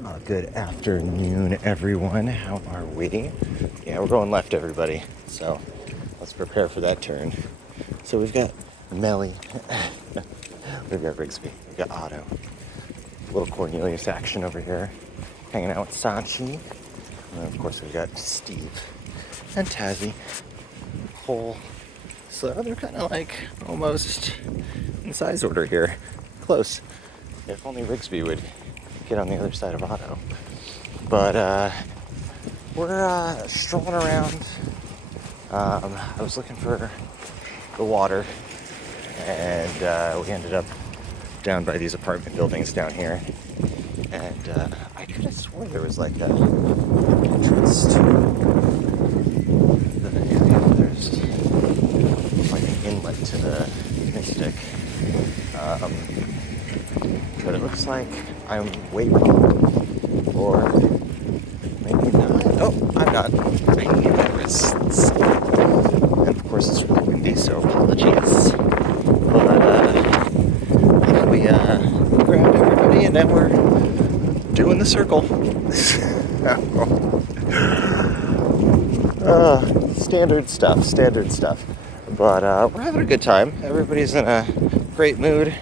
Good afternoon, everyone. How are we? Yeah, we're going left, everybody. So let's prepare for that turn. So we've got Melly, we've got Rigsby, we've got Otto, a little Cornelius action over here, hanging out with Sanchi. And then, of course, we've got Steve and Tazzy, Cole. So they're kind of like almost in size order here. Close. If only Rigsby would get on the other side of Otto. But we're strolling around. I was looking for the water, and we ended up down by these apartment buildings down here. And I could have sworn there was like a entrance to the area. There's like an inlet to the Mystic. But it looks like I'm way wrong. Or maybe not. Oh, I'm not. I knew there was. And of course it's really windy, so apologies. But yeah, we grabbed everybody and then we're doing the circle. Standard stuff. But we're having a good time. Everybody's in a great mood.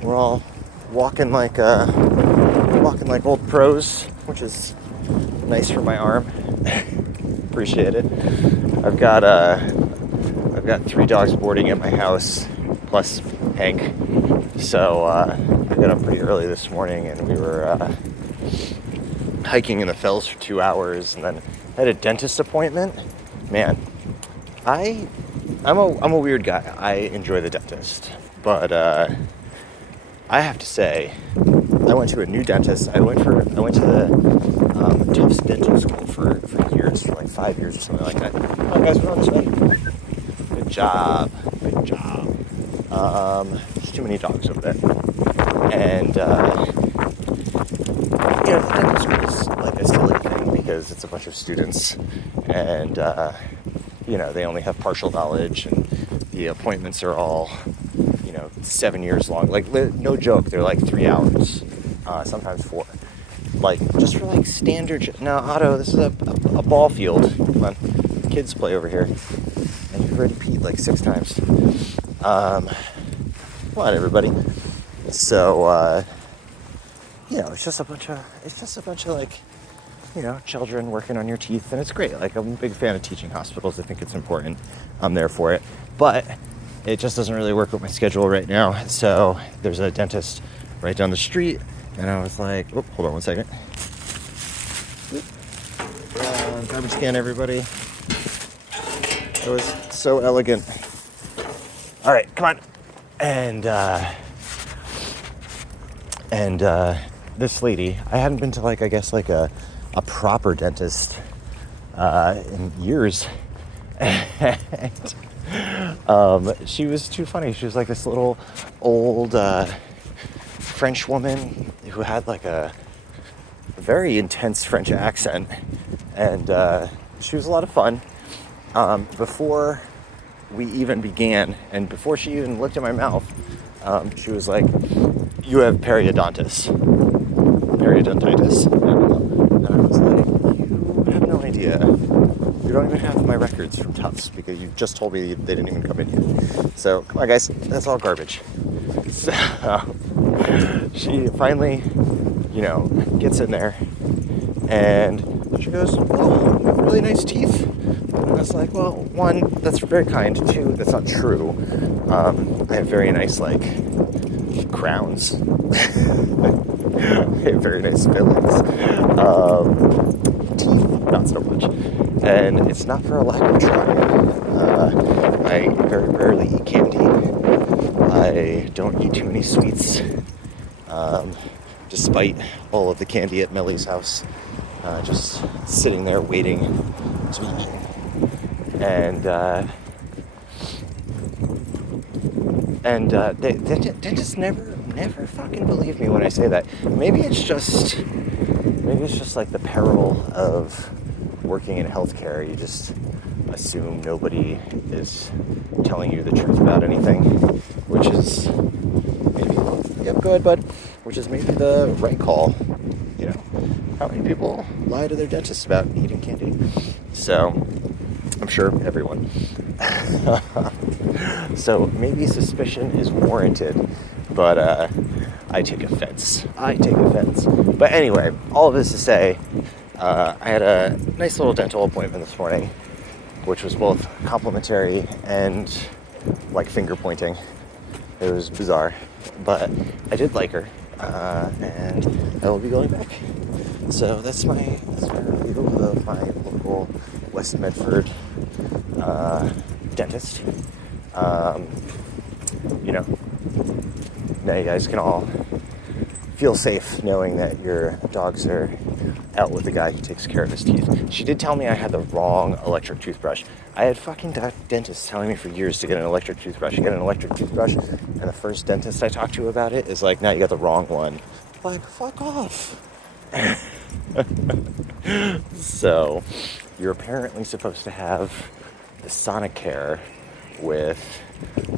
We're all walking like old pros, which is nice for my arm. Appreciate it. I've got 3 dogs boarding at my house, plus Hank. So I got up pretty early this morning, and we were hiking in the fells for 2 hours, and then had a dentist appointment. Man, I'm a weird guy. I enjoy the dentist, but I have to say, I went to a new dentist. I went to the Tufts Dental School for years, for like 5 years or something like that. Oh, guys, we're on this way. Good job. There's too many dogs over there. And the dental school is like a silly thing because it's a bunch of students, and they only have partial knowledge, and the appointments are all 7 years long. Like, no joke, they're like 3 hours, sometimes 4. Like, just for like standard. Now, Otto, this is a ball field. Come on, kids play over here. And you've already peed like 6 times. Come on, everybody. So, it's just a bunch of like, children working on your teeth, and it's great. Like, I'm a big fan of teaching hospitals. I think it's important. I'm there for it. But it just doesn't really work with my schedule right now. So there's a dentist right down the street, and I was like, oh, hold on one second. Garbage can, everybody. It was so elegant. All right, come on. And this lady, I hadn't been to a proper dentist in years. And she was too funny. She was like this little old French woman who had like a very intense French accent, and she was a lot of fun. Before we even began, and before she even looked at my mouth, she was like, "You have periodontitis." And I was like, "You have no idea. You don't even have my records from Tufts because you just told me they didn't even come in yet." So, come on, guys. That's all garbage. So, she finally, gets in there, and she goes, "Oh, you have really nice teeth." And I was like, "Well, 1, that's very kind. 2, that's not true. I have very nice, crowns." I have very nice fillings. Teeth, not so much. And it's not for a lack of trying. I very rarely eat candy. I don't eat too many sweets, despite all of the candy at Melly's house, just sitting there waiting to be eaten. They just never fucking believe me when I say that. Maybe it's just like the peril of working in healthcare. You just assume nobody is telling you the truth about anything, which is maybe, yep, go ahead, bud, which is maybe the right call. how many people lie to their dentist about eating candy? So, I'm sure everyone. So maybe suspicion is warranted, but I take offense. I take offense. But anyway, all of this to say, I had a nice little dental appointment this morning, which was both complimentary and like finger pointing. It was bizarre, but I did like her, and I will be going back. So that's my review of my local West Medford dentist. You know, now you guys can all feel safe knowing that your dogs are out with the guy who takes care of his teeth. She did tell me I had the wrong electric toothbrush. I had fucking dentists telling me for years to get an electric toothbrush. You get an electric toothbrush, and the first dentist I talked to about it is like, no, you got the wrong one. Like, fuck off. So, you're apparently supposed to have the Sonicare with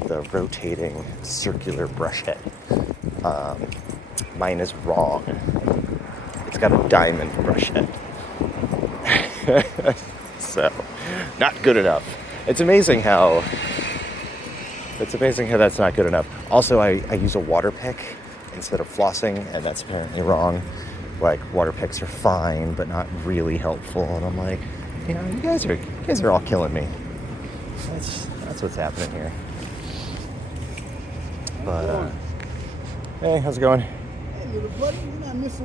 the rotating circular brush head. Mine is wrong. It's got a diamond brush head. So, not good enough. It's amazing how that's not good enough. Also, I use a water pick instead of flossing, and that's apparently wrong. Like, water picks are fine, but not really helpful. And I'm like, you know, you guys are all killing me. That's what's happening here. But hey, how's it going? Hey, little buddy, you're not missing.